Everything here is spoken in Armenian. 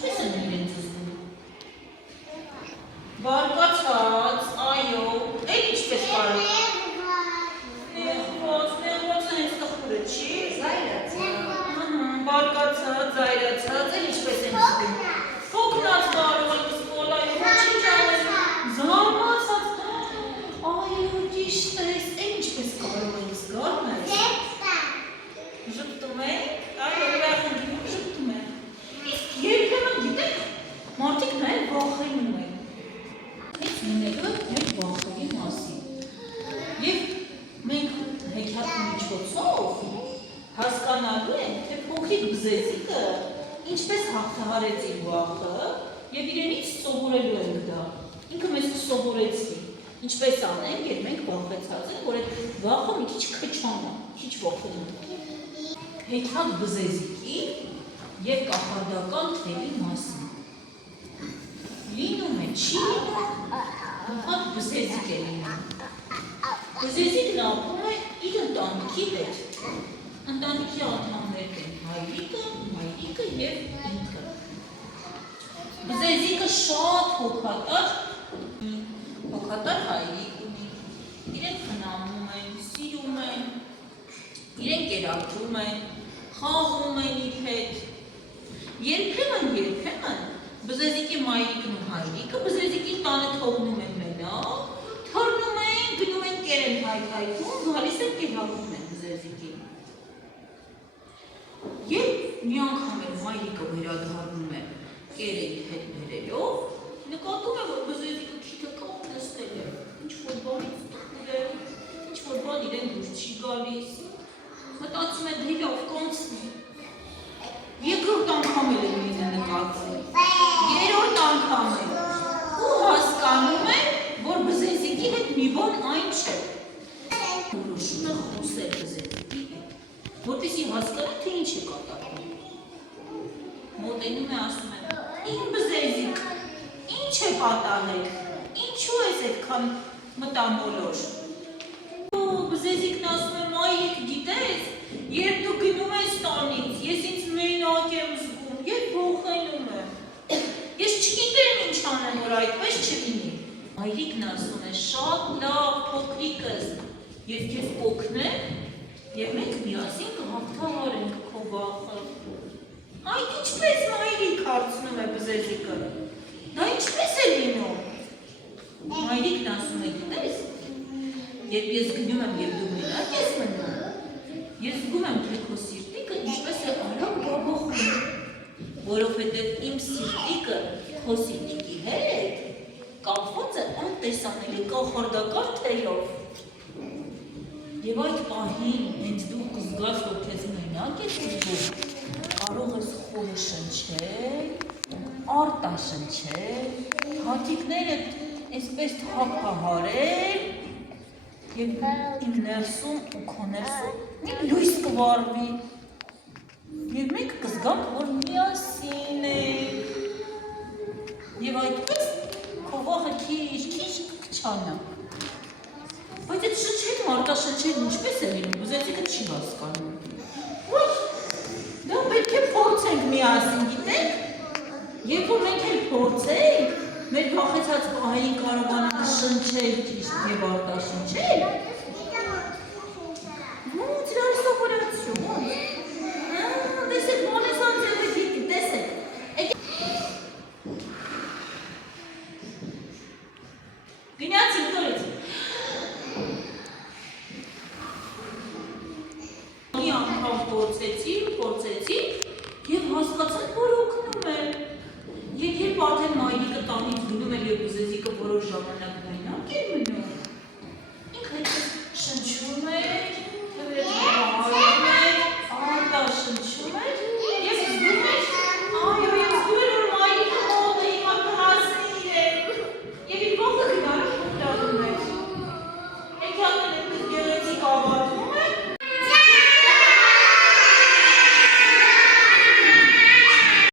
ինչպես են իրենց զգում։ Բարկացած, այո, այդ ինչպես կարող։ Նեղված է հենց տխուր է, չի։ Բարկացած, զայրացած, էլ ինչպես են զգում։ Հոգնած կարող են զգում, այո, ոչինչ անեն, զարմացած, այո, ճիշտ է, ինչպես կարող են զգալ մեզ։ Ժպտում ենք, այո, ուրախ են դիմում, ժպտում ենք։ Իսկ երբեմն գիտեք, մարդիկ նաև վախենում են։ Հենց մենելու մեր վախերի մասին։ Եվ մենք հեքիաթի միջոցով հասկանալու ենք, թե փոքրիկ բզեզիկը ինչպես հաղթահարեց իր վախը և իրենից սովորելու ենք դա։ Ինքը մեզ կսովորեցի, ինչպես անենք, երբ մենք վախեցած ենք, որ այդ վախը մի քիչ քչանա, քիչ ողնում։ Հեքիաթ բզեզիկի և կախարդական թելի մասին։ Լինում է, չի լինում, հատ բզեզիկ է լինում։ Բզեզիկն ապրում է իր ընտանիքի հետ։ Ընտանիքի անդամներն են մայրիկը և ինքը։ Բզեզիկը շատ հոգատար հայրիկ ունի։ Իրենք խնամում են, սիրում են, իրենք կերակրում են, խաղում են իր հետ։ Երբեմն բզեզիկի մայրիկն ու հայրիկը բզեզիկի տանը թողնում են մենակ, թռնում են, գնում են կեր են հայթայթում, գալիս են կերակրում են բզեզիկին։ Երբ մի անգամ էլ մայրիկը վերադառնում է կերը իր հետ բերելով, նկատում է, որ բզեզիկը քիթը կողմ նստել է, ինչ-որ բանից տխուր է, ինչ-որ բան իրեն դուր չի գալիս, մտածում է դե լավ կանցնի։ Երկրորդ անգամ էլ է նույնը նկատում, երրորդ անգամ է ու հասկանում է, որ բզեզիկի հետ մի բան այն չէ։ Որոշում է խոսել բզեզիկի հետ, որպեսզի հասկանա, թե ինչ է կատարվում։ Մոտենում է, ասում է, իմ բզեզիկ, ինչ է պատահել, ինչու ես այդքան մտամոլոր։ Բզեզիկն ասում է, մայրիկ գիտես, երբ դու գնում ես տանից, ես ինձ մենակ եմ զգում, երբ ողենում եմ։ Ես չգիտեմ ինչ անեմ, որ այդպես չլինի։ Մայրիկն ասում է, շատ լավ փոքրիկս, ես քեզ կօգնեմ և մենք միասին կհաղթահարենք քո վախը։ Այդ ինչպես մայրիկ հարցնում է բզեզիկը։ Դա ինչպես է լինում։ Մայրիկն ասում է, գիտես, երբ ես գնում եմ և դու մենակ ես մնում, ես զգում եմ, թե քո սիրտիկը ինչպես է արագ բաբախում, որովհետև իմ սիրտիկը քո սիրտիկի հետ կապված է անտեսանելի կախարդական թելով։ Եվ այդ պահին հենց դու կզգաս, որ քեզ մենակ ես զգում, կարող ես խորը շնչել, արտաշնչել, հատիկներդ այսպես թափահարել և իմ ներսում ու քո ներսում մի լույս կվառվի և մենք կզգանք, որ միասին ենք և այդպես քո վախը քիչ կչանա։ Բայց այդ շնչելն արտաշնչելն ինչպես է լինում, բզեզիկը չի հասկանում։ Դա պետք է փորձենք միասին, գիտեք, երբ որ մենք էլ փորձենք, մեր վախեցած պահային կարողանանք շնչել ճիշտ և արտաշնչել, ոնց իրար սովորացում, տեսեք, Մոնեսան ձևը գիտի, տեսեք, գնացին տորից, մի անգամ փորձեցի և հասկացան, որ օգնում են։ Եվ երբ արդեն մայրիկը տանից գնում է և բզեզիկը որոշ ժամանակ